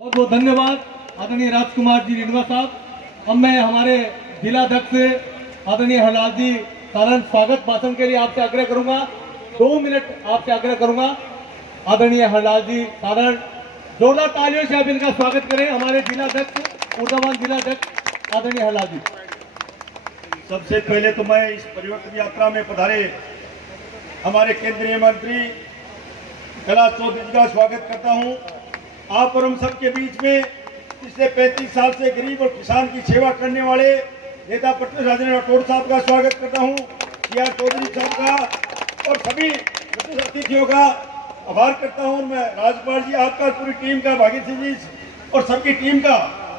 बहुत बहुत धन्यवाद आदरणीय राजकुमार जी रिंगवा साहब। अब मैं हमारे जिला अध्यक्ष से आदरणीय हरलाल जी सारण स्वागत भाषण के लिए आपसे आग्रह करूंगा। 2 मिनट आपसे आग्रह करूंगा। आदरणीय हरलाल जी सारण, जोरदार तालियों से आप इनका स्वागत करें। हमारे जिला अध्यक्ष, ऊर्जावान जिला अध्यक्ष आदरणीय हरलाल जी। सबसे पहले तो मैं इस परिवर्तन यात्रा में पधारे हमारे केंद्रीय मंत्री कैलाश चौधरी जी का स्वागत करता हूं। आप और हम सबके बीच में पिछले 35 साल से गरीब और किसान की सेवा करने वाले नेता पटना राजेंद्र राठौड़ साहब का स्वागत करता हूं, सीआर चौधरी साहब का और सभी अतिथियों का आभार करता हूं। मैं राजपाल जी आपका, पूरी टीम का, भागीरथ सिंह जी और सबकी टीम का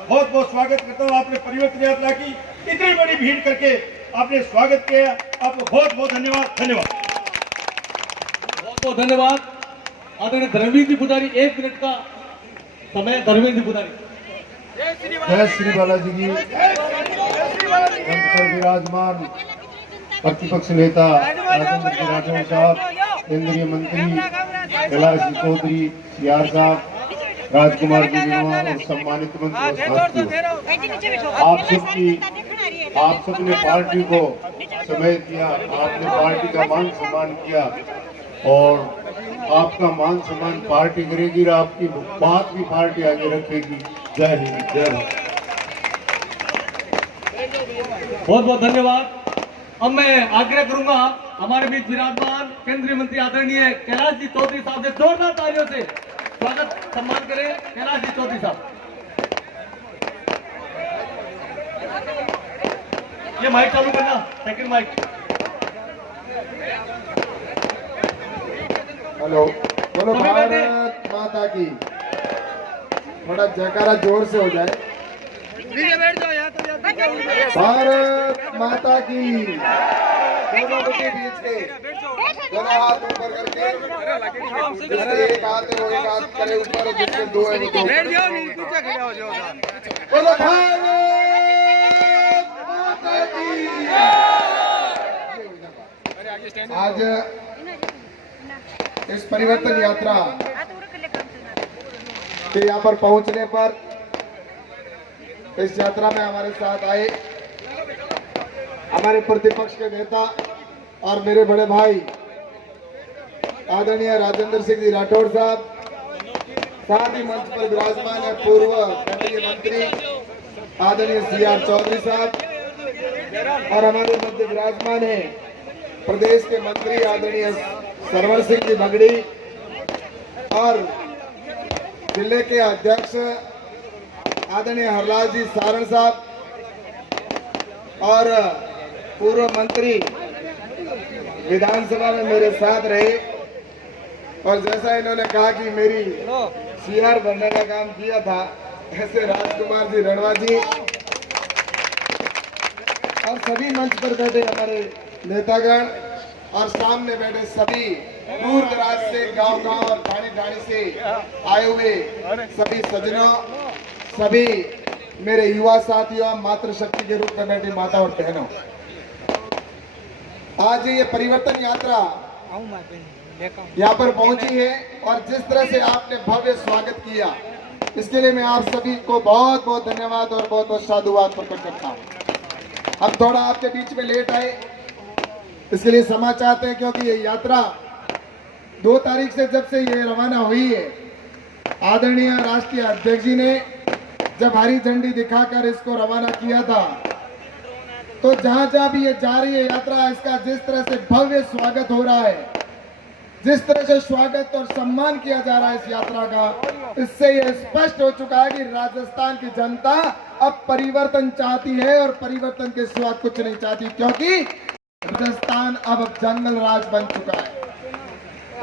बहुत बहुत स्वागत करता हूं। आपने परिवर्तन यात्रा की इतनी बड़ी भीड़ करके आपने स्वागत किया, आपको बहुत बहुत धन्यवाद। बहुत बहुत धन्यवाद। आदरणीय धर्मवीर जी पुजारी, 1 मिनट का समय। धर्मवीर जी पुजारी। जय श्री बालाजी की। मंच पर विराजमान प्रतिपक्ष नेता राजेंद्र जी राठौड़ साहब, केंद्रीय मंत्री कैलाश जी चौधरी, सीआर साहब, राजकुमार जी रिंगवा और सम्मानित मंत्री, आप सबने पार्टी को समय दिया, आपने पार्टी का मान सम्मान किया और आपका मान सम्मान पार्टी करेगी और आपकी बात भी पार्टी आगे रखेगी। जय हिंद, जय भारत। बहुत बहुत धन्यवाद। अब मैं आग्रह करूंगा हमारे बीच विराजमान केंद्रीय मंत्री आदरणीय कैलाश जी चौधरी साहब से जोरदार तालियों से स्वागत सम्मान करें। कैलाश जी चौधरी साहब, ये माइक चालू करना, सेकंड माइक। हेलो, बोलो भारत माता की। थोड़ा जयकारा जोर से हो जाए। भारत माता की। दोनों के बीच के दोनों हाथ ऊपर करके, जिसके एक हाथ है वो एक हाथ करे ऊपर, जिसके 2 है वो 2। बोलो भारत माता की। आज इस परिवर्तन यात्रा के यहाँ पर पहुंचने पर इस यात्रा में हमारे साथ आए हमारे प्रतिपक्ष के नेता और मेरे बड़े भाई आदरणीय राजेंद्र सिंह जी राठौड़ साहब, साथ ही मंच पर विराजमान है पूर्व केंद्रीय मंत्री आदरणीय सीआर चौधरी साहब और हमारे मध्य विराजमान है प्रदेश के मंत्री आदरणीय सरवर सिंह जी बगड़ी और जिले के अध्यक्ष आदरणीय हरलाल जी सारण साहब और पूर्व मंत्री विधानसभा में मेरे साथ रहे और जैसा इन्होंने कहा कि मेरी सीआर बनने का काम किया था, ऐसे राजकुमार जी रिंगवा जी और सभी मंच पर बैठे हमारे नेतागण और सामने बैठे सभी दूर दराज से, गांव-गांव और ठाणे से आए हुए सभी सज्जनों, सभी मेरे युवा साथियों, मातृशक्ति के रूप में बैठी माता और बहनों, आज ये परिवर्तन यात्रा यहाँ पर पहुंची है और जिस तरह से आपने भव्य स्वागत किया, इसके लिए मैं आप सभी को बहुत बहुत धन्यवाद और बहुत बहुत साधुवाद प्रकट करता हूँ। हम थोड़ा आपके बीच में लेट आए, इसके लिए क्षमा चाहते हैं, क्योंकि ये यात्रा 2 तारीख से जब से ये रवाना हुई है, आदरणीय राष्ट्रीय अध्यक्ष जी ने जब हरी झंडी दिखाकर इसको रवाना किया था, तो जहां जहां भी ये जा रही है यात्रा, इसका जिस तरह से भव्य स्वागत हो रहा है, जिस तरह से स्वागत और सम्मान किया जा रहा है इस यात्रा का, इससे ये स्पष्ट हो चुका है कि राजस्थान की जनता अब परिवर्तन चाहती है और परिवर्तन के सिवा कुछ नहीं चाहती, क्योंकि राजस्थान अब जंगल राज बन चुका है।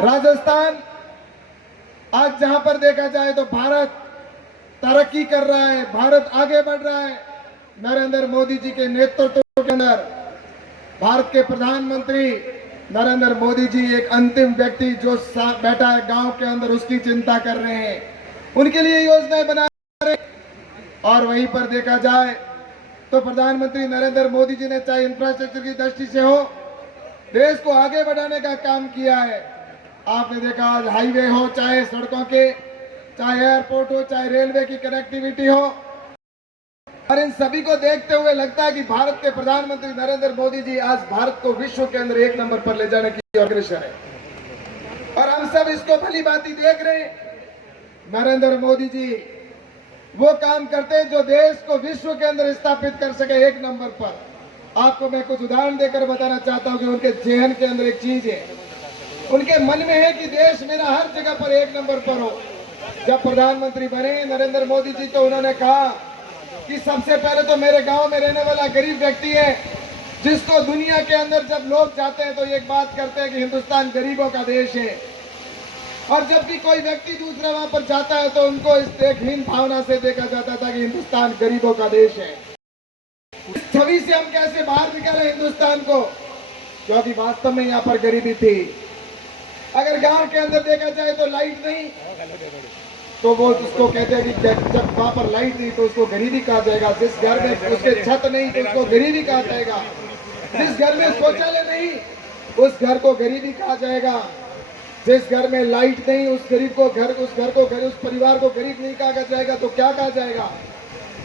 राजस्थान आज जहां पर देखा जाए तो भारत तरक्की कर रहा है, भारत आगे बढ़ रहा है। नरेंद्र मोदी जी के नेतृत्व के अंदर भारत के प्रधानमंत्री नरेंद्र मोदी जी एक अंतिम व्यक्ति जो बैठा है गांव के अंदर, उसकी चिंता कर रहे हैं, उनके लिए योजनाएं बना रहे हैं। और वहीं पर देखा जाए तो प्रधानमंत्री नरेंद्र मोदी जी ने चाहे इंफ्रास्ट्रक्चर की दृष्टि से हो, देश को आगे बढ़ाने का काम किया है। आपने देखा आज हाईवे हो चाहे सड़कों के चाहे एयरपोर्ट हो, चाहे रेलवे की कनेक्टिविटी हो। और इन सभी को देखते हुए लगता है कि भारत के प्रधानमंत्री नरेंद्र मोदी जी आज भारत को विश्व के अंदर 1 नंबर पर ले जाने की अग्रसर है, और हम सब इसको भली भांति देख रहे हैं। नरेंद्र मोदी जी वो काम करते हैं जो देश को विश्व के अंदर स्थापित कर सके 1 नंबर पर। आपको मैं कुछ उदाहरण देकर बताना चाहता हूं कि उनके जेहन के अंदर एक चीज है, उनके मन में है कि देश मेरा हर जगह पर 1 नंबर पर हो। जब प्रधानमंत्री बने नरेंद्र मोदी जी तो उन्होंने कहा कि सबसे पहले तो मेरे गांव में रहने वाला गरीब व्यक्ति है, जिसको दुनिया के अंदर जब लोग जाते हैं तो एक बात करते हैं कि हिंदुस्तान गरीबों का देश है, और जब भी कोई व्यक्ति दूसरा वहां पर जाता है तो उनको इस देखहीन भावना से देखा जाता था कि हिंदुस्तान गरीबों का देश है। इस छवि से हम कैसे बाहर निकाले हिंदुस्तान को, क्योंकि वास्तव में यहाँ पर गरीबी थी। अगर गांव के अंदर देखा जाए तो लाइट नहीं, तो वो उसको कहते हैं कि जब वहां पर लाइट नहीं तो उसको गरीबी कहा जाएगा। जिस घर में उसके छत नहीं तो उसको गरीबी कहा जाएगा। जिस घर में शौचालय नहीं उस घर को गरीबी कहा जाएगा। जिस घर में लाइट नहीं उस परिवार को गरीब नहीं कहा जाएगा तो क्या कहा जाएगा।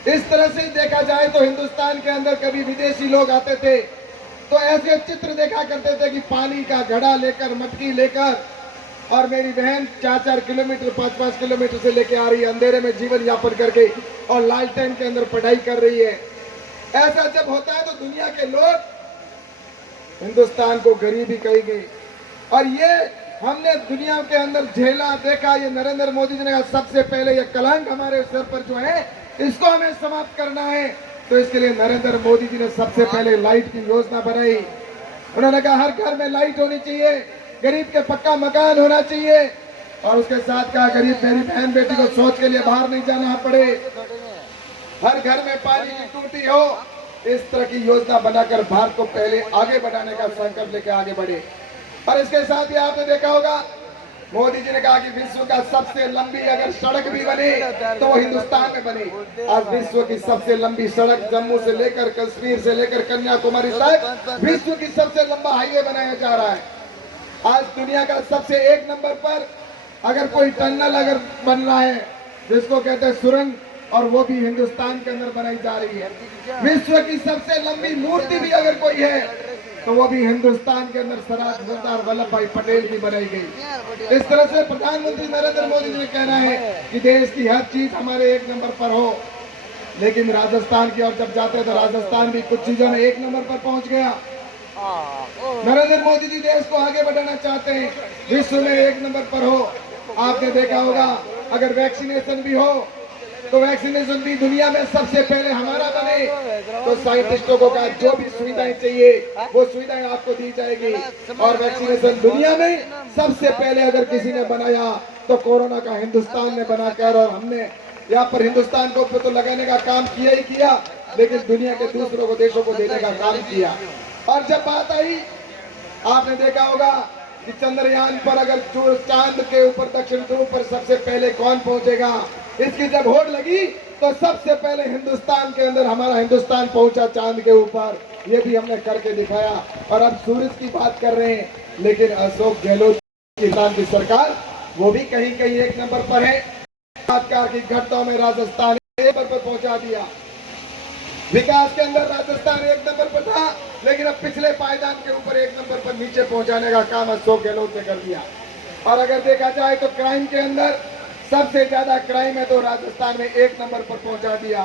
इस तरह से देखा जाए तो हिंदुस्तान के अंदर कभी विदेशी लोग आते थे तो ऐसे चित्र देखा करते थे कि पानी का घड़ा लेकर, मटकी लेकर, और मेरी बहन 4-4 किलोमीटर 5-5 किलोमीटर से लेके आ रही है, अंधेरे में जीवन यापन करके और लालटेन के अंदर पढ़ाई कर रही है। ऐसा जब होता है तो दुनिया के लोग हिंदुस्तान को गरीबी कहेंगे, और ये हमने दुनिया के अंदर झेला, देखा। ये नरेंद्र मोदी जी ने कहा सबसे पहले ये कलंक हमारे सर पर जो है इसको हमें समाप्त करना है। तो इसके लिए नरेंद्र मोदी जी ने सबसे पहले लाइट की योजना बनाई। उन्होंने कहा हर घर में लाइट होनी चाहिए, गरीब के पक्का मकान होना चाहिए, और उसके साथ कहा गरीब मेरी बहन बेटी को शौच के लिए बाहर नहीं जाना पड़े, हर घर में पानी की टूटी हो। इस तरह की योजना बनाकर भारत को पहले आगे बढ़ाने का संकल्प लेकर आगे बढ़े। और इसके साथ ही आपने देखा होगा मोदी जी ने कहा कि विश्व का सबसे लंबी अगर सड़क भी बने तो वो हिंदुस्तान में बने। आज विश्व की सबसे लंबी सड़क जम्मू से लेकर कश्मीर से लेकर कन्याकुमारी तक विश्व की सबसे लंबा हाईवे बनाया जा रहा है। आज दुनिया का सबसे 1 नंबर पर अगर कोई टनल अगर बन रहा है जिसको कहते हैं सुरंग, और वो भी हिंदुस्तान के अंदर बनाई जा रही है। विश्व की सबसे लंबी मूर्ति भी अगर कोई है तो वो भी हिंदुस्तान के अंदर सरदार वल्लभ भाई पटेल की बनाई गई। इस तरह से प्रधानमंत्री नरेंद्र मोदी जी ने कहना है कि देश की हर चीज हमारे 1 नंबर पर हो। लेकिन राजस्थान की ओर जब जाते हैं तो राजस्थान भी कुछ चीजों में 1 नंबर पर पहुंच गया। नरेंद्र मोदी जी देश को आगे बढ़ाना चाहते हैं, विश्व में 1 नंबर पर हो। आपने देखा होगा अगर वैक्सीनेशन भी हो तो वैक्सीनेशन भी दुनिया में सबसे पहले हमारा बने, तो साइंटिस्टों को कहा जो भी सुविधाएं चाहिए वो सुविधाएं आपको दी जाएगी। और वैक्सीनेशन दुनिया में सबसे पहले अगर किसी ने बनाया तो कोरोना का हिंदुस्तान ने बनाकर, और हमने यहाँ पर हिंदुस्तान को तो लगाने का काम किया ही किया, लेकिन दुनिया के दूसरों को देशों को देने का काम किया। और जब बात आई आपने देखा होगा कि चंद्रयान पर अगर चांद के ऊपर दक्षिण ध्रुव पर सबसे पहले कौन पहुंचेगा, इसकी जब होड़ लगी तो सबसे पहले हिंदुस्तान के अंदर हमारा हिंदुस्तान पहुंचा चांद के ऊपर। ये भी हमने करके दिखाया। और अब सूरज की बात कर रहे हैं, लेकिन अशोक गहलोत किसान की सरकार वो भी कहीं कहीं 1 नंबर पर है। की घटनाओं में राजस्थान 1 नंबर पर पहुंचा दिया। विकास के अंदर राजस्थान 1 नंबर पर था, लेकिन अब पिछले पायदान के ऊपर 1 नंबर पर नीचे पहुंचाने का काम अशोक गहलोत ने कर दिया। और अगर देखा जाए तो क्राइम के अंदर सबसे ज्यादा क्राइम है तो राजस्थान में 1 नंबर पर पहुंचा दिया।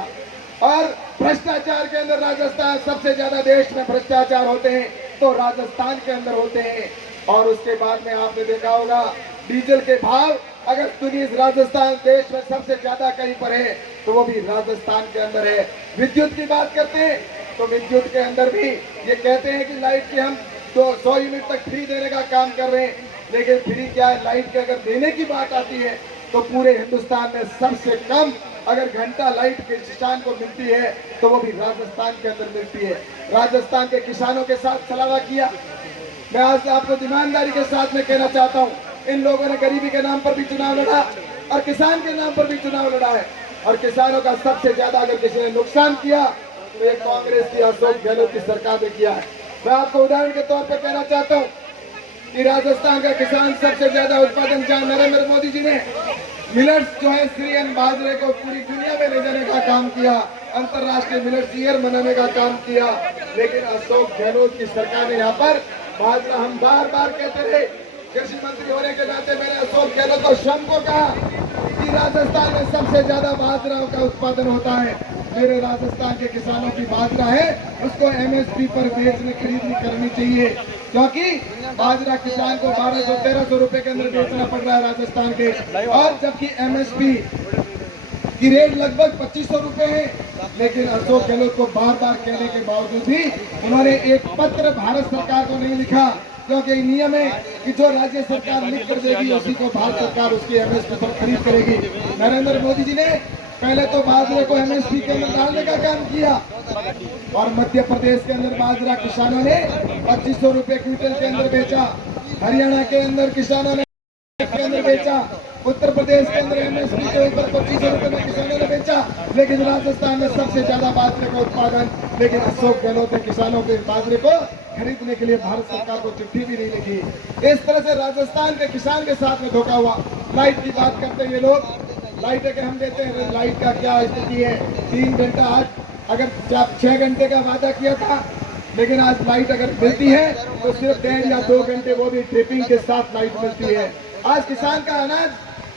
और भ्रष्टाचार के अंदर राजस्थान सबसे ज्यादा, देश में भ्रष्टाचार होते हैं तो राजस्थान के अंदर होते हैं। और उसके बाद में आपने देखा होगा डीजल के भाव अगर दुनिया राजस्थान देश में सबसे ज्यादा कहीं पर है तो वो भी राजस्थान के अंदर है। विद्युत की बात करते हैं तो विद्युत के अंदर भी ये कहते हैं कि लाइट की हम 100 यूनिट तक फ्री देने का काम कर रहे हैं, लेकिन फ्री क्या है, लाइट के अगर देने की बात आती है तो पूरे हिंदुस्तान में सबसे कम अगर घंटा लाइट के किसान को मिलती है तो वो भी राजस्थान के अंदर मिलती है। राजस्थान के किसानों के साथ सलाह किया। मैं आज आपको ईमानदारी के साथ में कहना चाहता हूँ, इन लोगों ने गरीबी के नाम पर भी चुनाव लड़ा और किसान के नाम पर भी चुनाव लड़ा है। और किसानों का सबसे ज्यादा अगर किसी ने नुकसान किया तो ये कांग्रेस की अशोक गहलोत की सरकार ने किया है। मैं आपको उदाहरण के तौर पर कहना चाहता हूँ कि राजस्थान का किसान सबसे ज्यादा उत्पादन जहां नरेंद्र मोदी जी ने मिलेट्स जो है श्री अन्न बाजरे को पूरी दुनिया में ले जाने का काम किया, अंतर्राष्ट्रीय मिलेट्स ईयर मनाने का काम किया। लेकिन अशोक गहलोत की सरकार ने यहाँ पर बाजरा, हम बार बार कहते रहे, कृषि मंत्री होने के नाते मैंने अशोक गहलोत को शाम को कहा कि राजस्थान में सबसे ज्यादा बाजरा का उत्पादन होता है। मेरे राजस्थान के किसानों की बाजरा है, उसको एमएसपी पर बेचने खरीदनी करनी चाहिए, क्योंकि बाजरा किसान को 1200-1300 रुपए के अंदर बेचना पड़ रहा है राजस्थान के, और जबकि एमएसपी की रेट लगभग 2500 रुपए है। लेकिन अशोक गहलोत को बार बार कहने के बावजूद भी उन्होंने एक पत्र भारत सरकार को नहीं लिखा, क्योंकि नियम है कि जो राज्य सरकार लिख कर देगी उसी को भारत सरकार उसकी एमएसपी पर खरीद करेगी। नरेंद्र मोदी जी ने पहले तो बाजरे को एमएसपी के अंदर डालने का काम किया, और मध्य प्रदेश के अंदर बाजरा किसानों ने 2500 रुपए क्विंटल के अंदर बेचा, हरियाणा के अंदर किसानों ने के अंदर बेचा, उत्तर प्रदेश के अंदर एमएसपी के ऊपर 2500 रुपए में किसानों ने बेचा। लेकिन राजस्थान में सबसे ज्यादा बाजरे का उत्पादन, लेकिन अशोक गहलोत ने किसानों के बाजरे को खरीदने के लिए भारत सरकार को चिट्ठी भी नहीं लिखी। इस तरह से राजस्थान के किसान के साथ में धोखा हुआ। लाइट की बात करते हैं ये लोग, लाइट के हम देते हैं, लाइट का क्या स्थिति है, 3 घंटा, आज अगर 6 घंटे का वादा किया था, लेकिन आज लाइट अगर मिलती है तो सिर्फ 1.5 या 2 घंटे, वो भी ट्रिपिंग के साथ लाइट मिलती है। आज किसान का अनाज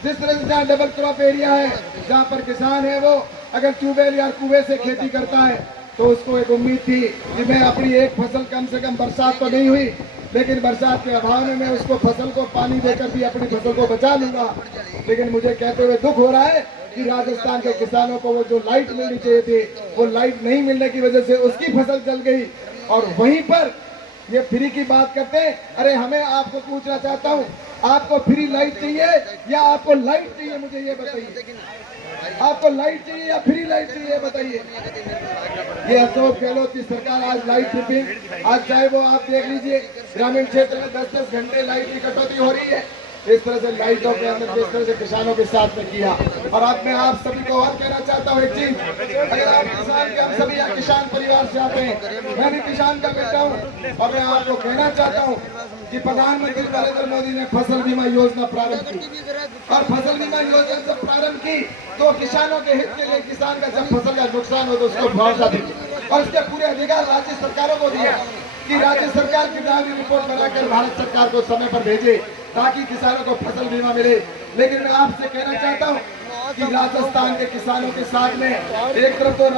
जिस तरह से जहाँ डबल क्रॉप एरिया है, जहाँ पर किसान है वो अगर ट्यूबवेल या कुएं से खेती करता है तो उसको एक उम्मीद थी कि मैं अपनी एक फसल, कम से कम बरसात तो नहीं हुई, लेकिन बरसात के अभाव में मैं उसको फसल को पानी देकर भी अपनी फसल को बचा लूंगा। लेकिन मुझे कहते हुए दुख हो रहा है कि राजस्थान के किसानों को वो जो लाइट मिलनी चाहिए थी, वो लाइट नहीं मिलने की वजह से उसकी फसल जल गई। और वहीं पर ये फ्री की बात करते हैं। अरे हमें आपको पूछना चाहता हूँ, आपको फ्री लाइट चाहिए या आपको लाइट चाहिए, मुझे ये बताइए। आपको लाइट चाहिए या फ्री लाइट चाहिए, बताइए। ये अशोक गहलोत की सरकार आज लाइट ट्रिपिंग, आज चाहे वो आप देख लीजिए ग्रामीण क्षेत्र में 10-10 घंटे लाइट की कटौती हो रही है। इस तरह से लाइटों के अंदर जिस तरह से किसानों के साथ में किया। और अब मैं आप सभी को और कहना चाहता हूँ एक चीज, अगर आप किसान के, हम सभी किसान परिवार से आते हैं, मैं भी किसान का बेटा हूँ, और मैं आपको कहना चाहता हूँ कि प्रधानमंत्री नरेंद्र मोदी ने फसल बीमा योजना प्रारंभ की, और फसल बीमा योजना जब प्रारंभ की तो किसानों के हित के लिए, किसान का जब फसल का नुकसान हो तो उसको मुआवजा दी, और उसके पूरे अधिकार राज्य सरकारों को दिया कि राज्य सरकार गिरदावरी रिपोर्ट बनाकर भारत सरकार को समय पर भेजे ताकि किसानों को फसल बीमा मिले। लेकिन मैं आपसे कहना चाहता हूँ कि राजस्थान के किसानों के साथ में एक तरफ तो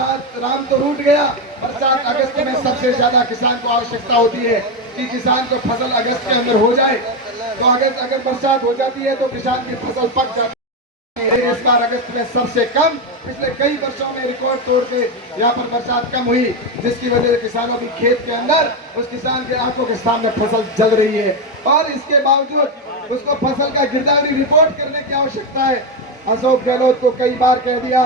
राम तो रूठ गया, बरसात अगस्त में सबसे ज्यादा किसान को आवश्यकता होती है कि किसान को फसल अगस्त के अंदर हो जाए, तो अगर बरसात हो जाती है तो किसान की फसल पक जाती है। इस बार अगस्त में सबसे कम, पिछले कई वर्षों में रिकॉर्ड तोड़ के यहाँ पर बरसात कम हुई, जिसकी वजह से किसानों की खेत के अंदर, उस किसान के आंखों के सामने फसल जल रही है, और इसके बावजूद उसको फसल का गिरदावरी रिपोर्ट करने की आवश्यकता है। अशोक गहलोत को कई बार कह दिया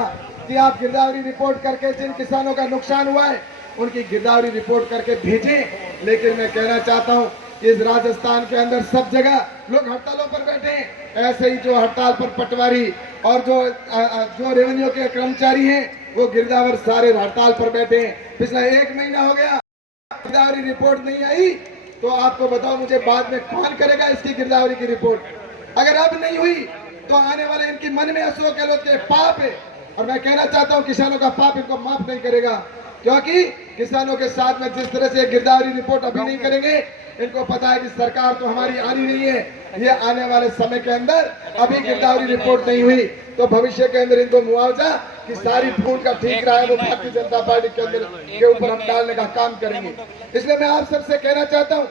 कि आप गिरदावरी रिपोर्ट करके जिन किसानों का नुकसान हुआ है उनकी गिरदावरी रिपोर्ट करके भेजें। लेकिन मैं कहना चाहता हूँ इस राजस्थान के अंदर सब जगह लोग हड़तालों पर बैठे हैं। ऐसे ही जो हड़ताल पर पटवारी और जो रेवेन्यू के कर्मचारी हैं वो गिरदावर सारे हड़ताल पर बैठे हैं। पिछला 1 महीना हो गया, गिरदावरी रिपोर्ट नहीं आई, तो आपको बताओ मुझे बाद में कौन करेगा इसकी गिरदावरी की रिपोर्ट। अगर अब नहीं हुई तो आने वाले इनकी मन में अशोक गहलोत के पाप है, और मैं कहना चाहता हूँ किसानों का पाप इनको माफ नहीं करेगा, क्योंकि किसानों के साथ में जिस तरह से गिरदावरी रिपोर्ट अभी नहीं करेंगे, इनको पता है कि सरकार तो हमारी आनी नहीं है, ये आने वाले समय के अंदर अभी गिरदावरी रिपोर्ट नहीं हुई तो भविष्य के अंदर इनको मुआवजा की सारी फूल का ठीक रहा है वो भारतीय जनता पार्टी के अंदर के ऊपर हम डालने का काम करेंगे। इसलिए मैं आप सबसे कहना चाहता हूँ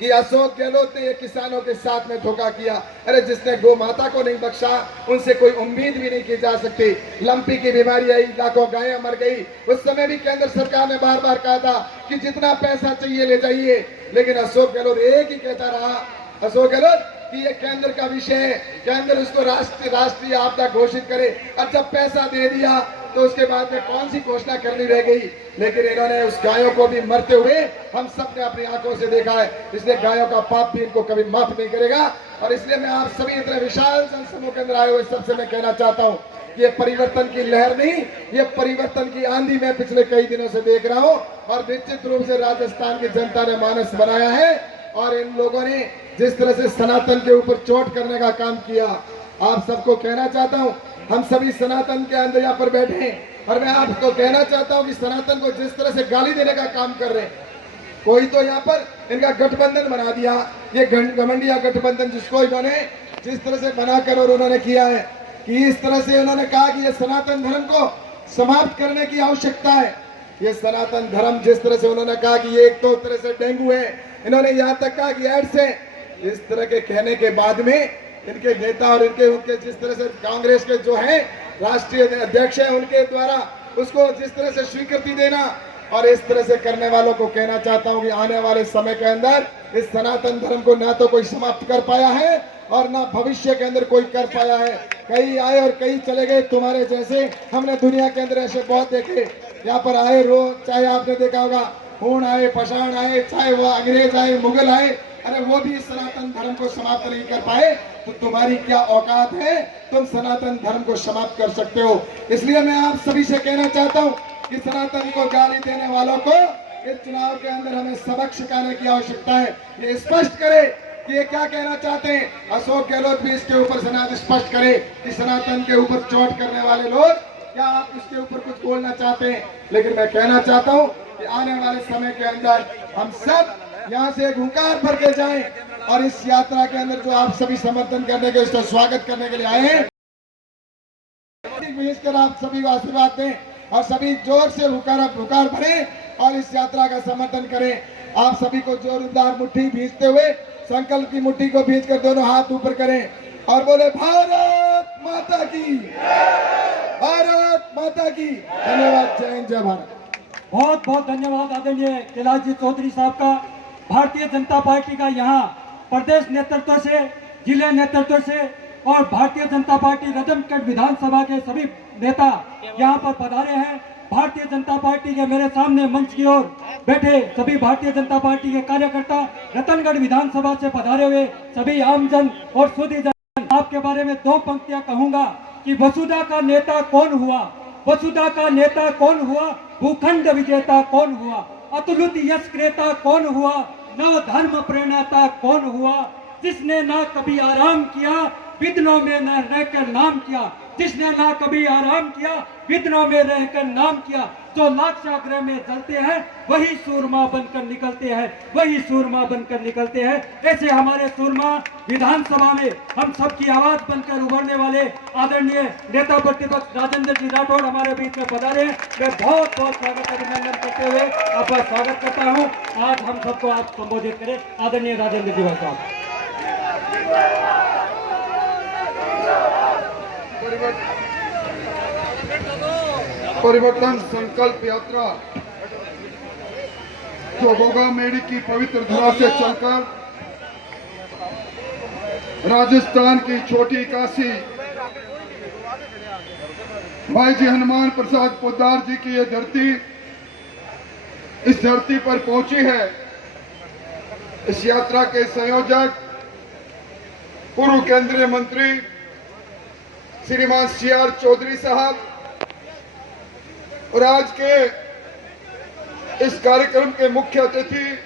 कि अशोक गहलोत ने ये किसानों के साथ में धोखा किया। अरे जिसने गौ माता को नहीं बख्शा उनसे कोई उम्मीद भी नहीं की जा सकती। लंपी की बीमारी आई, लाखों गायें मर गई, उस समय भी केंद्र सरकार ने बार बार कहा था कि जितना पैसा चाहिए ले जाइए, लेकिन अशोक गहलोत एक ही कहता रहा, अशोक गहलोत कि ये केंद्र का विषय है, केंद्र उसको राष्ट्रीय आपदा घोषित करे। और जब पैसा दे दिया तो उसके बाद में कौन सी घोषणा करनी रह गई। लेकिन इन्होंने उस गायों को भी मरते हुए हम सब ने अपनी आंखों से देखा है, इसलिए गायों का पाप भी इनको कभी माफ नहीं करेगा। और इसलिए मैं आप सभी इतने विशाल जनसमूह के अंदर आए हुए सबसे मैं कहना चाहता हूँ, ये परिवर्तन की लहर नहीं, ये परिवर्तन की आंधी मैं पिछले कई दिनों से देख रहा हूँ। और निश्चित रूप से राजस्थान की जनता ने मानस बनाया है, और इन लोगों ने जिस तरह से सनातन के ऊपर चोट करने का काम किया, आप सबको कहना चाहता हूँ, हम सभी सनातन के अंदर यहाँ पर बैठे हैं और मैं आपको कहना चाहता हूँ कि सनातन को जिस तरह से गाली देने का काम कर रहे हैं, कोई तो यहाँ पर इनका गठबंधन बना दिया, ये घमंडिया गठबंधन जिसको इन्होंने जिस तरह से बनाकर और उन्होंने किया है कि इस तरह से उन्होंने कहा कि ये सनातन धर्म को समाप्त करने की आवश्यकता है। ये सनातन धर्म जिस तरह से उन्होंने कहा कि ये एक तो तरह से डेंगू है, इन्होंने यहाँ तक कहा कि एड्स है। इस तरह के कहने के बाद में इनके नेता और उनके जिस तरह से कांग्रेस के जो है राष्ट्रीय अध्यक्ष है उनके द्वारा उसको जिस तरह से स्वीकृति देना और इस तरह से करने वालों को कहना चाहता हूं कि आने वाले समय के अंदर इस सनातन धर्म को ना तो कोई समाप्त कर पाया है और ना भविष्य के अंदर कोई कर पाया है। कई आए और कई चले गए, तुम्हारे जैसे हमने दुनिया के अंदर ऐसे बहुत देखे। यहाँ पर आए रोज, चाहे आपने देखा होगा खून आए, पठान आए, चाहे वो अंग्रेज आए, मुगल आए, अरे वो भी सनातन धर्म को समाप्त नहीं कर पाए। तो तुम्हारी क्या औकात है, तुम सनातन धर्म को समाप्त कर सकते हो। इसलिए मैं आप सभी से कहना चाहता हूँ कि सनातन को गाली देने वालों को इस चुनाव के अंदर हमें सबक सिखाने की आवश्यकता है। ये स्पष्ट करे कि ये क्या कहना चाहते हैं। अशोक गहलोत भी इसके ऊपर स्पष्ट करे कि सनातन के ऊपर चोट करने वाले लोग क्या आप इसके ऊपर कुछ बोलना चाहते हैं। लेकिन मैं कहना चाहता हूँ कि आने वाले समय के अंदर हम सब यहाँ से एक हुंकार भर के जाएं और इस यात्रा के अंदर जो आप सभी समर्थन करने के इसका स्वागत करने के लिए आए हैं, भेजकर आप सभी को आशीर्वाद दें और सभी जोर से हुंकार भरें और इस यात्रा का समर्थन करें। आप सभी को जोरदार मुट्ठी भीजते हुए संकल्प की मुट्ठी को भीजकर दोनों हाथ ऊपर करें और बोले भारत माता की, भारत माता की। धन्यवाद। जय हिंद, जय भारत। बहुत बहुत धन्यवाद आदरणीय कैलाश जी चौधरी साहब का। भारतीय जनता पार्टी का यहाँ प्रदेश नेतृत्व से, जिले नेतृत्व से और भारतीय जनता पार्टी रतनगढ़ विधानसभा के सभी नेता यहाँ पर पधारे हैं। भारतीय जनता पार्टी के मेरे सामने मंच की ओर बैठे सभी भारतीय जनता पार्टी के कार्यकर्ता, रतनगढ़ विधानसभा से पधारे हुए सभी आमजन और सुधीजन, आपके बारे में दो पंक्तियां कहूंगा कि वसुधा का नेता कौन हुआ, वसुधा का नेता कौन हुआ, भूखंड विजेता कौन हुआ, अतुलित यश क्रेता कौन हुआ, नव धर्म प्रेरणाता कौन हुआ, जिसने ना कभी आराम किया विघ्नों में न रहकर नाम किया, जिसने ना कभी आराम किया विघ्नों में रहकर नाम किया। जो लाक्षागृह में जलते हैं वही सूरमा बनकर निकलते हैं, वही सूरमा बनकर निकलते हैं। ऐसे हमारे सूरमा विधानसभा में हम सबकी आवाज बनकर उभरने वाले आदरणीय नेता प्रतिपक्ष राजेंद्र जी राठौड़ हमारे बीच में पधारे। मैं बहुत बहुत स्वागत अभिनंदन करते हुए आपका स्वागत करता हूँ। आज हम सबको आप संबोधित करें आदरणीय राजेंद्र जी भाई साहब। परिवर्तन संकल्प यात्रा जो गोगा मेड़ी की पवित्र धरा से चलकर राजस्थान की छोटी काशी भाई जी हनुमान प्रसाद पोद्दार जी की ये धरती, इस धरती पर पहुंची है। इस यात्रा के संयोजक पूर्व केंद्रीय मंत्री श्रीमान CR चौधरी साहब और आज के इस कार्यक्रम के मुख्य अतिथि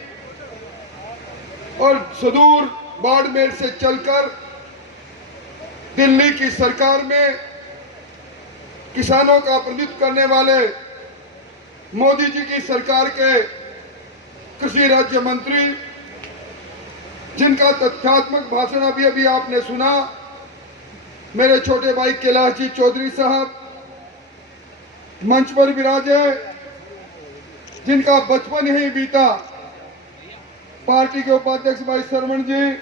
और सुदूर बाड़मेर से चलकर दिल्ली की सरकार में किसानों का प्रतिनिधित्व करने वाले मोदी जी की सरकार के कृषि राज्य मंत्री, जिनका तथ्यात्मक भाषण अभी आपने सुना, मेरे छोटे भाई कैलाश जी चौधरी साहब मंच पर विराजे, जिनका बचपन ही बीता, पार्टी के उपाध्यक्ष भाई सरवण जी,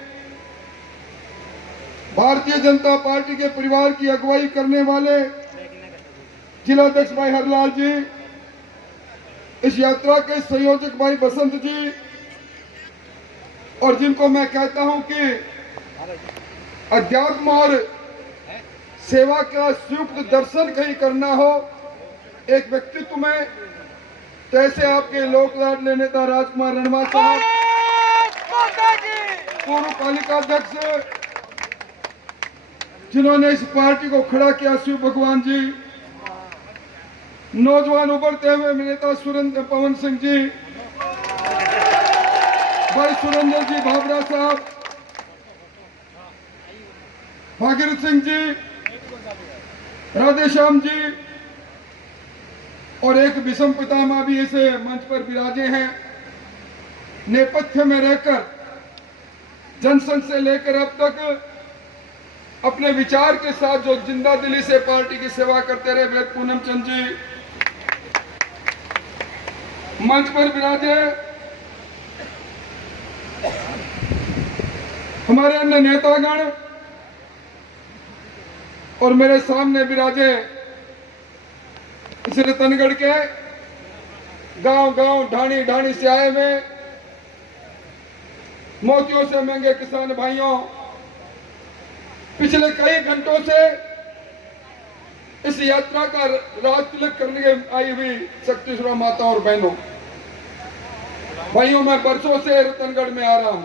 भारतीय जनता पार्टी के परिवार की अगुवाई करने वाले जिलाध्यक्ष भाई हरलाल जी, इस यात्रा के संयोजक भाई बसंत जी, और जिनको मैं कहता हूं कि अध्यात्म और सेवा का संयुक्त दर्शन कहीं करना हो एक व्यक्तित्व में, कैसे आपके लोक लाडले नेता राजकुमार रणवा साहब, पूर्व पालिका अध्यक्ष जिन्होंने इस पार्टी को खड़ा किया, शिव भगवान जी, नौजवान उभरते हुए नेता सुरेंद्र पवन सिंह जी, भाई सुरेंद्र जी भाबरा साहब, भागीरथ सिंह जी, राधेश्याम जी और एक विषम पितामह भी इस मंच पर विराजे हैं। नेपथ्य में रहकर जनसंघ से लेकर अब तक अपने विचार के साथ जो जिंदा दिली से पार्टी की सेवा करते रहे वेद पूनम चंद जी मंच पर विराजे। हमारे अन्य नेतागण और मेरे सामने विराजे इस रतनगढ़ के गांव गांव ढाणी ढाणी से आए में मोतियों से महंगे किसान भाइयों, पिछले कई घंटों से इस यात्रा का राज तिलक करने आई हुई शक्तिश्वरा माता और बहनों, भाइयों, मैं बरसों से रतनगढ़ में आ रहा हूं।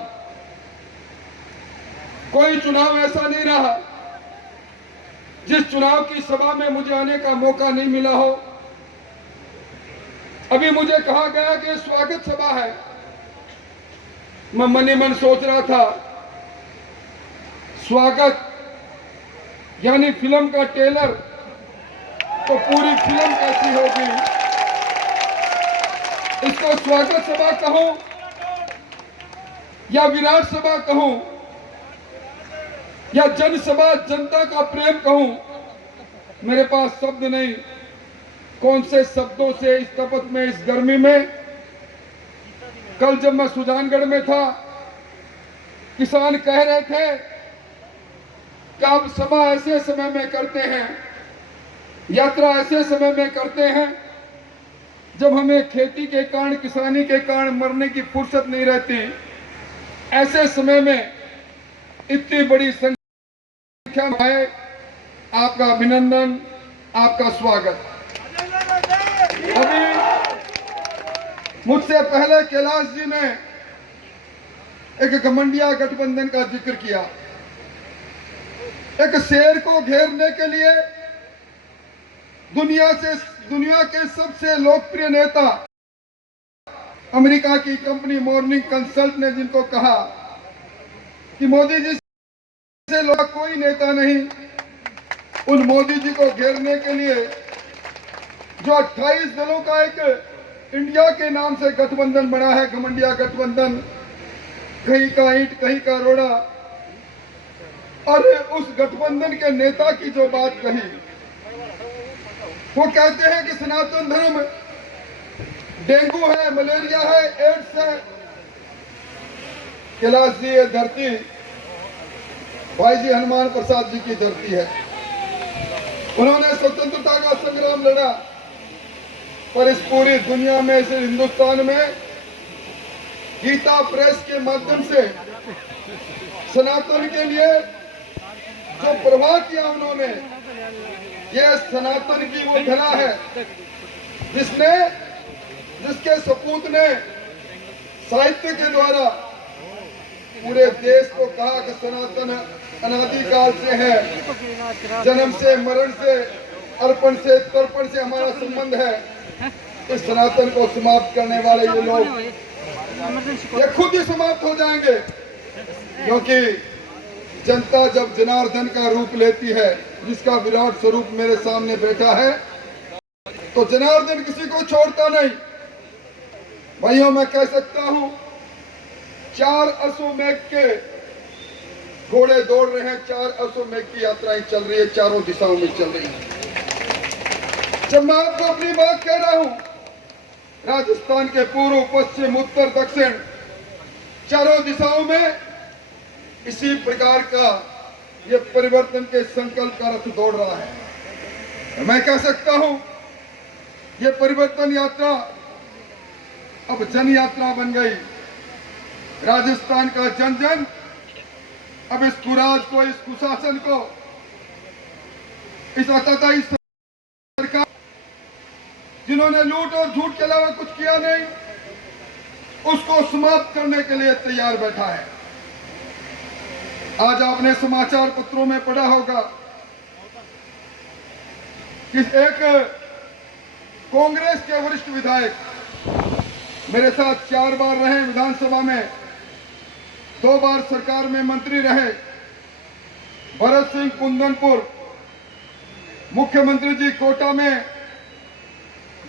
कोई चुनाव ऐसा नहीं रहा जिस चुनाव की सभा में मुझे आने का मौका नहीं मिला हो। अभी मुझे कहा गया कि स्वागत सभा है। मैं मन ही मन सोच रहा था, स्वागत यानी फिल्म का ट्रेलर, तो पूरी फिल्म कैसी होगी? इसको स्वागत सभा कहूं या विराट सभा कहूं या जनसभा, जनता का प्रेम कहूं, मेरे पास शब्द नहीं। कौन से शब्दों से इस तपत में, इस गर्मी में। कल जब मैं सुजानगढ़ में था, किसान कह रहे थे कि आप सभा ऐसे समय में करते हैं, यात्रा ऐसे समय में करते हैं जब हमें खेती के कारण, किसानी के कारण मरने की फुर्सत नहीं रहती। ऐसे समय में इतनी बड़ी संख्या में आए, आपका अभिनंदन, आपका स्वागत। अभी मुझसे पहले कैलाश जी ने एक घमंडिया गठबंधन का जिक्र किया। एक शेर को घेरने के लिए दुनिया के सबसे लोकप्रिय नेता, अमेरिका की कंपनी मॉर्निंग कंसल्ट ने जिनको कहा कि मोदी जी से लोग कोई नेता नहीं, उन मोदी जी को घेरने के लिए जो 28 दलों का एक इंडिया के नाम से गठबंधन बना है, घमंडिया गठबंधन, कहीं का ईंट कहीं का रोड़ा, और उस गठबंधन के नेता की जो बात कही, वो कहते हैं कि सनातन धर्म डेंगू है, मलेरिया है, एड्स है। कैलाश जी, ये धरती भाई जी हनुमान प्रसाद जी की धरती है। उन्होंने स्वतंत्रता का संग्राम लड़ा, पर इस पूरी दुनिया में, इस हिंदुस्तान में गीता प्रेस के माध्यम से सनातन के लिए जो प्रवाह किया उन्होंने, यह सनातन की वो धरा है जिसके सपूत ने साहित्य के द्वारा पूरे देश को कहा कि सनातन अनादिकाल से है, जन्म से, मरण से, अर्पण से, तर्पण से हमारा संबंध है। इस सनातन को समाप्त करने वाले ये लोग, ये खुद ही समाप्त हो जाएंगे, क्योंकि जनता जब जनार्दन का रूप लेती है, जिसका विराट स्वरूप मेरे सामने बैठा है, तो जनार्दन किसी को छोड़ता नहीं। भाइयों, मैं कह सकता हूं 4 अश्वमेघ के घोड़े दौड़ रहे हैं, 4 अश्वमेघ की यात्राएं चल रही है, चारों दिशाओं में चल रही है। जब मैं आपको अपनी बात कह रहा हूं, राजस्थान के पूर्व, पश्चिम, उत्तर, दक्षिण, चारों दिशाओं में इसी प्रकार का ये परिवर्तन के संकल्प का रथ दौड़ रहा है। मैं कह सकता हूं ये परिवर्तन यात्रा अब जन यात्रा बन गई। राजस्थान का जन जन अब इस कुराज को, इस कुशासन को, इस आताताई सरकार जिन्होंने लूट और झूठ के अलावा कुछ किया नहीं, उसको समाप्त करने के लिए तैयार बैठा है। आज आपने समाचार पत्रों में पढ़ा होगा कि एक कांग्रेस के वरिष्ठ विधायक मेरे साथ 4 बार रहे विधानसभा में, 2 बार सरकार में मंत्री रहे, भरत सिंह कुंदनपुर, मुख्यमंत्री जी कोटा में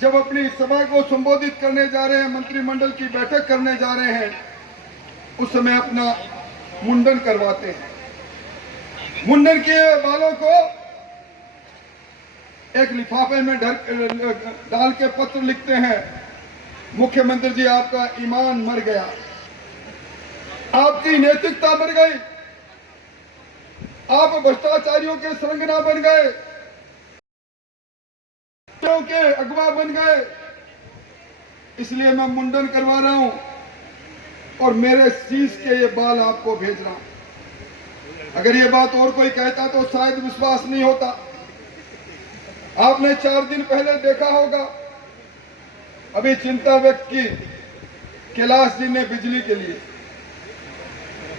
जब अपनी सभा को संबोधित करने जा रहे हैं, मंत्रिमंडल की बैठक करने जा रहे हैं, उस समय अपना मुंडन करवाते हैं। मुंडन किए बालों को एक लिफाफे में डाल के पत्र लिखते हैं, मुख्यमंत्री जी आपका ईमान मर गया, आपकी नैतिकता मर गई, आप भ्रष्टाचारियों के सरंगना बन गए, के अगवा बन गए, इसलिए मैं मुंडन करवा रहा हूं और मेरे शीश के ये बाल आपको भेज रहा हूं। अगर ये बात और कोई कहता तो शायद विश्वास नहीं होता। आपने 4 दिन पहले देखा होगा, अभी चिंता व्यक्त की कैलाश जी ने बिजली के लिए।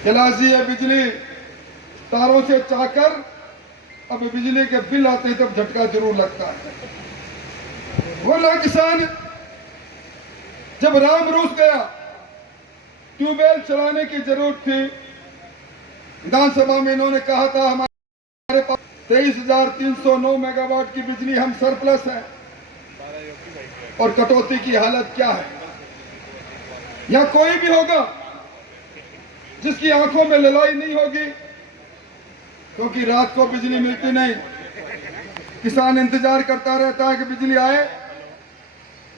कैलाश जी ये बिजली तारों से चाकर अब बिजली के बिल आते हैं तब झटका जरूर लगता है। वरना किसान जब राम रूस गया, ट्यूबवेल चलाने की जरूरत थी, विधानसभा में इन्होंने कहा था हमारे पास 23,309 मेगावाट की बिजली, हम सरप्लस है, और कटौती की हालत क्या है। या कोई भी होगा जिसकी आंखों में ललाई नहीं होगी, क्योंकि रात को बिजली मिलती नहीं, किसान इंतजार करता रहता है कि बिजली आए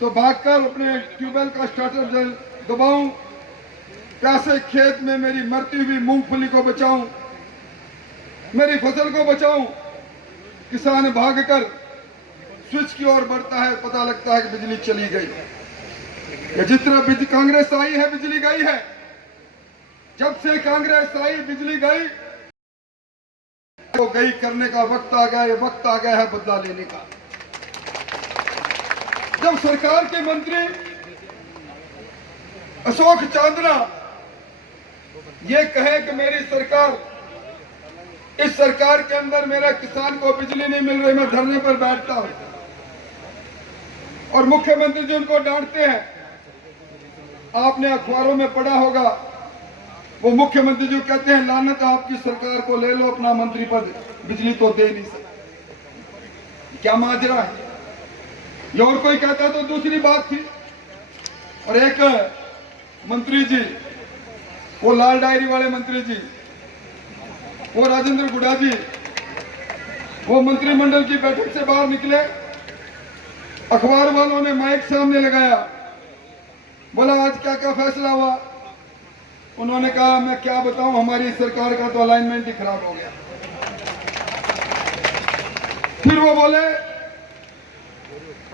तो भागकर अपने ट्यूबवेल का स्टार्टर दबाऊं, प्यासे खेत में मेरी मरती हुई मूंगफली को बचाऊं, मेरी फसल को बचाऊं। किसान भागकर स्विच की ओर बढ़ता है, पता लगता है कि बिजली चली गई। जिस तरह कांग्रेस आई है बिजली गई है, जब से कांग्रेस आई बिजली गई, तो गई करने का वक्त आ गया, ये वक्त आ गया है बदला लेने का। जब सरकार के मंत्री अशोक चांदना ये कहे कि मेरी सरकार, इस सरकार के अंदर मेरा किसान को बिजली नहीं मिल रही, मैं धरने पर बैठता हूं, और मुख्यमंत्री जी उनको डांटते हैं। आपने अखबारों में पढ़ा होगा, वो मुख्यमंत्री जी कहते हैं लानत आपकी सरकार को, ले लो अपना मंत्री पद, बिजली तो दे नहीं सकते। क्या माजरा है ये? और कोई कहता तो दूसरी बात थी। और एक मंत्री जी, वो लाल डायरी वाले मंत्री जी, वो राजेंद्र गुड़ा जी, वो मंत्रिमंडल की बैठक से बाहर निकले, अखबार वालों ने माइक सामने लगाया, बोला आज क्या क्या फैसला हुआ। उन्होंने कहा मैं क्या बताऊं, हमारी सरकार का तो अलाइनमेंट ही खराब हो गया। फिर वो बोले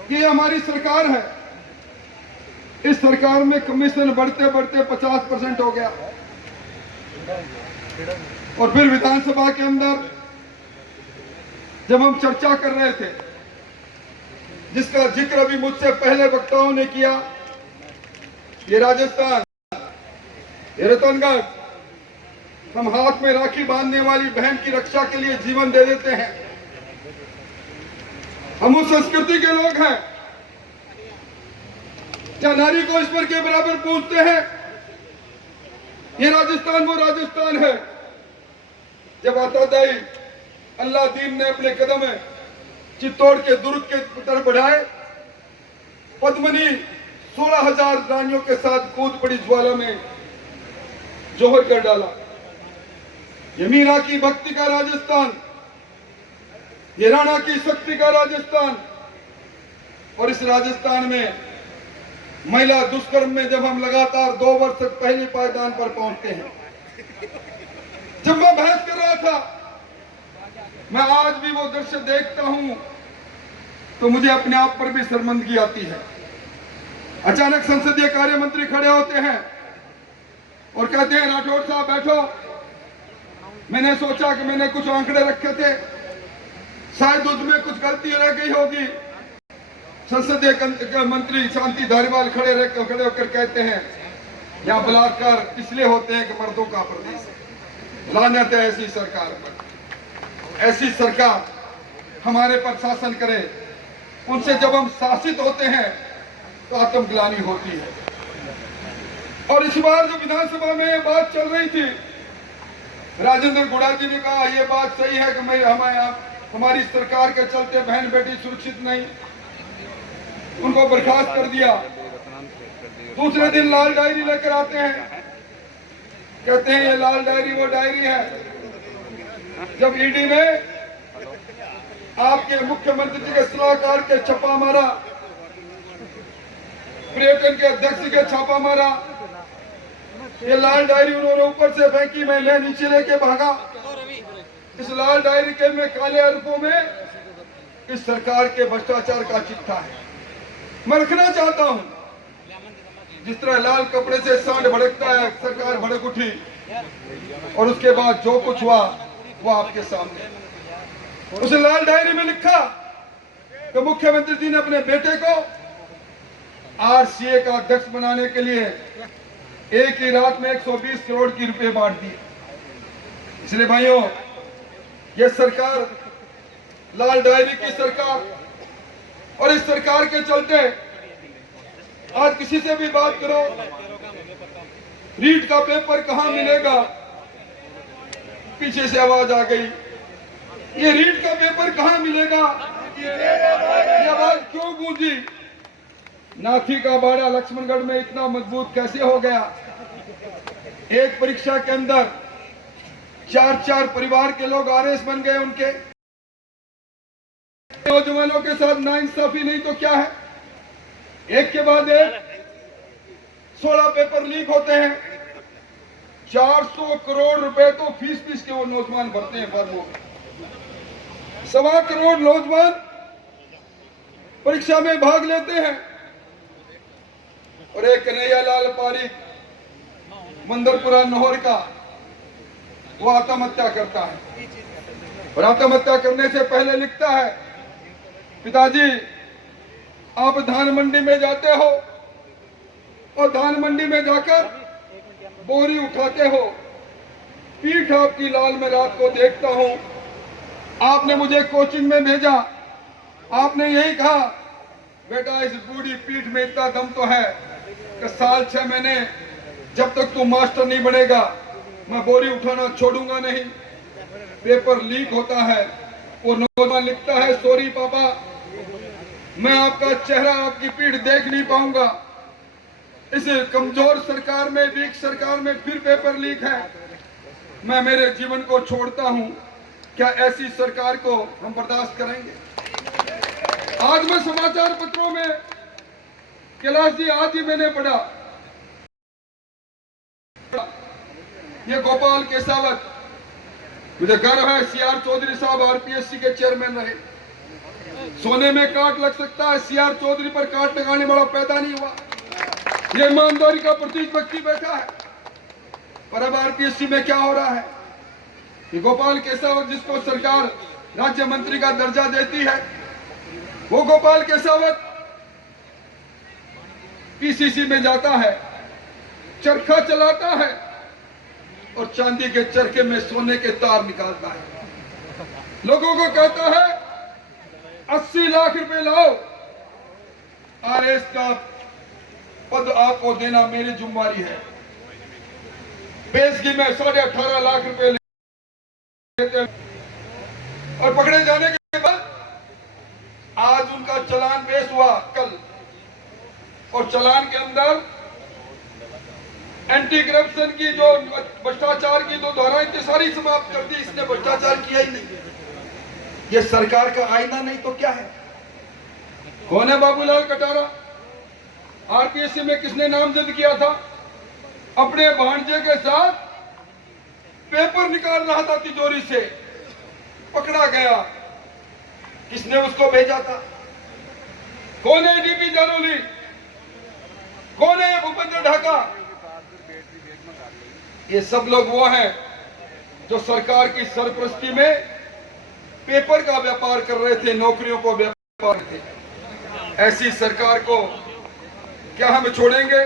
कि ये हमारी सरकार है, इस सरकार में कमीशन बढ़ते बढ़ते 50% हो गया। और फिर विधानसभा के अंदर जब हम चर्चा कर रहे थे, जिसका जिक्र अभी मुझसे पहले वक्ताओं ने किया, ये राजस्थान, ये रतनगढ़, हम हाथ में राखी बांधने वाली बहन की रक्षा के लिए जीवन दे देते हैं, हम उस संस्कृति के लोग हैं क्या नारी को ईश्वर के बराबर पूजते हैं। ये राजस्थान वो राजस्थान है जब आतादाई अल्लादीन ने अपने कदम चित्तौड़ के दुर्ग के तरफ बढ़ाए, पद्मनी 16,000 रानियों के साथ कूद पड़ी ज्वाला में, जोहर कर डाला। ये मीरा की भक्ति का राजस्थान, ये राणा की शक्ति का राजस्थान। और इस राजस्थान में महिला दुष्कर्म में जब हम लगातार 2 वर्ष तक पहले पायदान पर पहुंचते हैं। जब मैं बहस कर रहा था, मैं आज भी वो दृश्य देखता हूं तो मुझे अपने आप पर भी शर्मिंदगी आती है। अचानक संसदीय कार्य मंत्री खड़े होते हैं और कहते हैं राठौड़ साहब बैठो। मैंने सोचा कि मैंने कुछ आंकड़े रखे थे, शायद उसमें कुछ गलती रह गई होगी। संसदीय मंत्री शांति धारीवाल खड़े होकर कहते हैं यहाँ बलात्कार इसलिए होते हैं कि मर्दों का प्रदेश है। लानत है ऐसी सरकार पर। ऐसी सरकार हमारे पर शासन करे, उनसे जब हम शासित होते हैं तो आत्मग्लानि होती है। और इस बार जो विधानसभा में ये बात चल रही थी, राजेंद्र गुड़ा जी ने कहा ये बात सही है कि मैं हमारी सरकार के चलते बहन बेटी सुरक्षित नहीं, उनको बर्खास्त कर दिया। दूसरे दिन लाल डायरी लेकर आते हैं, कहते हैं ये लाल डायरी वो डायरी है। जब ईडी ने आपके मुख्यमंत्री जी के सलाहकार के छापा मारा, पर्यटन के अध्यक्ष के छापा मारा, ये लाल डायरी उन्होंने ऊपर से फेंकी, मैं नीचे लेके भागा। इस लाल डायरी के में काले अरबों में इस सरकार के भ्रष्टाचार का चिट्ठा है। मैं रखना चाहता हूं, जिस तरह लाल कपड़े से सांड भड़कता है, सरकार भड़क उठी और उसके बाद जो कुछ हुआ वो आपके सामने। उस लाल डायरी में लिखा कि मुख्यमंत्री जी ने अपने बेटे को आरसीए का अध्यक्ष बनाने के लिए एक ही रात में 120 करोड़ की रुपए बांट दिए। इसलिए भाइयों, ये सरकार लाल डायरी की सरकार, और इस सरकार के चलते आज किसी से भी बात करो, रीट का पेपर कहां मिलेगा, पीछे से आवाज आ गई, ये रीट का पेपर कहां मिलेगा, ये आवाज क्यों गूंजी? नाथी का बाड़ा लक्ष्मणगढ़ में इतना मजबूत कैसे हो गया? एक परीक्षा के अंदर 4 परिवार के लोग आरएस बन गए। उनके नौजवानों के साथ नाइंसाफी नहीं तो क्या है? एक के बाद एक 16 पेपर लीक होते हैं। 400 करोड़ रुपए तो फीस के वो नौजवान भरते हैं फर्मों में। 1.25 करोड़ नौजवान परीक्षा में भाग लेते हैं और एक कन्हैया लाल पारीक मंदरपुरा नहर का वो आत्महत्या करता है और आत्महत्या करने से पहले लिखता है, पिताजी आप धान मंडी में जाते हो और धान मंडी में जाकर बोरी उठाते हो, पीठ आपकी लाल में रात को देखता हूं। आपने मुझे कोचिंग में भेजा, आपने यही कहा बेटा इस बूढ़ी पीठ में इतना दम तो है कि साल 6 महीने जब तक तू मास्टर नहीं बनेगा मैं बोरी उठाना छोड़ूंगा नहीं। पेपर लीक होता है, वो नौजवान लिखता है, सॉरी पापा मैं आपका चेहरा आपकी पीठ देख नहीं पाऊंगा। इस कमजोर सरकार में, वीक सरकार में फिर पेपर लीक है, मैं मेरे जीवन को छोड़ता हूं। क्या ऐसी सरकार को हम बर्दाश्त करेंगे? आज मैं समाचार पत्रों में कैलाश जी आज ही मैंने पढ़ा, ये गोपाल केसावत, मुझे गर्व है सीआर चौधरी साहब आरपीएससी के चेयरमैन रहे। सोने में काट लग सकता है, सीआर चौधरी पर काट लगाने वाला पैदा नहीं हुआ। ये ईमानदारी का प्रतीक व्यक्ति बैठा है। पर अब आरपीएससी में क्या हो रहा है? ये गोपाल केसावत जिसको सरकार राज्य मंत्री का दर्जा देती है, वो गोपाल केसावत पीसीसी में जाता है, चरखा चलाता है और चांदी के चरखे में सोने के तार निकालता है। लोगों को कहता है 80 लाख रुपए लाओ, आरएस का पद आपको देना मेरी जिम्मेदारी है। पेशगी में 18.5 लाख रुपए लेते और पकड़े जाने के बाद आज उनका चालान पेश हुआ कल, और चालान के अंदर एंटी करप्शन की जो भ्रष्टाचार की जो धाराएं थी सारी समाप्त कर दी। इसने भ्रष्टाचार किया ही नहीं। ये सरकार का आईना नहीं तो क्या है? कौन है बाबूलाल कटारा? आरपीएससी में किसने नामजद किया था? अपने भांजे के साथ पेपर निकाल रहा था तिजोरी से, पकड़ा गया। किसने उसको भेजा था? कौन है डीपी जारोली? कौन है भूपेंद्र ढाका? ये सब लोग वो हैं जो सरकार की सरपरस्ती में पेपर का व्यापार कर रहे थे, नौकरियों को व्यापार थे। ऐसी सरकार को क्या हम छोड़ेंगे?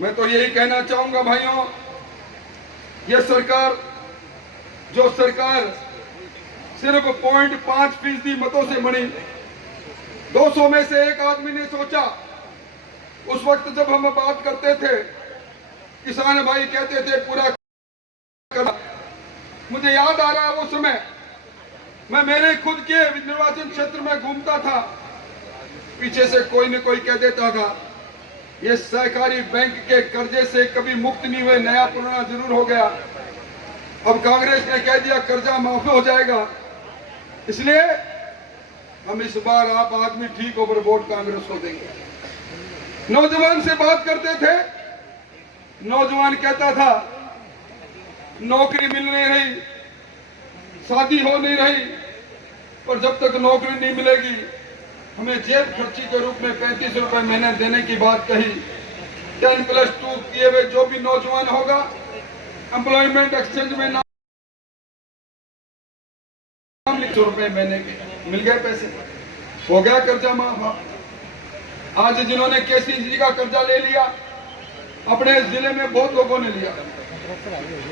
मैं तो यही कहना चाहूंगा भाइयों, ये सरकार जो सरकार सिर्फ 0.5% मतों से बनी, 200 में से एक आदमी ने सोचा, उस वक्त जब हम बात करते थे किसान भाई कहते थे पूरा करना, मुझे याद आ रहा है वो समय मैं मेरे खुद के निर्वाचन क्षेत्र में घूमता था, पीछे से कोई न कोई कह देता था ये सहकारी बैंक के कर्जे से कभी मुक्त नहीं हुए, नया पुराना जरूर हो गया। अब कांग्रेस ने कह दिया कर्जा माफ हो जाएगा, इसलिए हम इस बार आप आदमी ठीक हो पर वोट कांग्रेस को देंगे। नौजवान से बात करते थे, नौजवान कहता था नौकरी मिल नहीं रही, शादी हो नहीं रही, पर जब तक नौकरी नहीं मिलेगी हमें जेब खर्ची के रूप में 35 रुपए महीने देने की बात कही। 10+2 किए हुए जो भी नौजवान होगा एम्प्लॉयमेंट एक्सचेंज में नाम 100 रुपए महीने के मिल गए, पैसे हो गया कर्जा माफ। आज जिन्होंने केसीसी का कर्जा ले लिया अपने जिले में बहुत लोगों ने लिया।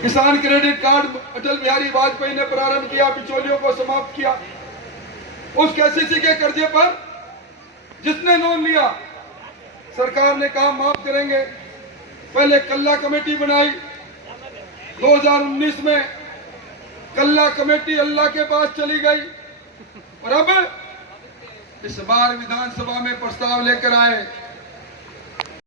किसान क्रेडिट कार्ड अटल बिहारी वाजपेयी ने प्रारंभ किया, बिचौलियों को समाप्त किया। उस केसीसी के कर्जे पर जिसने लोन लिया सरकार ने कहा माफ करेंगे। पहले कल्ला कमेटी बनाई, 2019 में कल्ला कमेटी अल्लाह के पास चली गई और अब इस बार विधानसभा में प्रस्ताव लेकर आए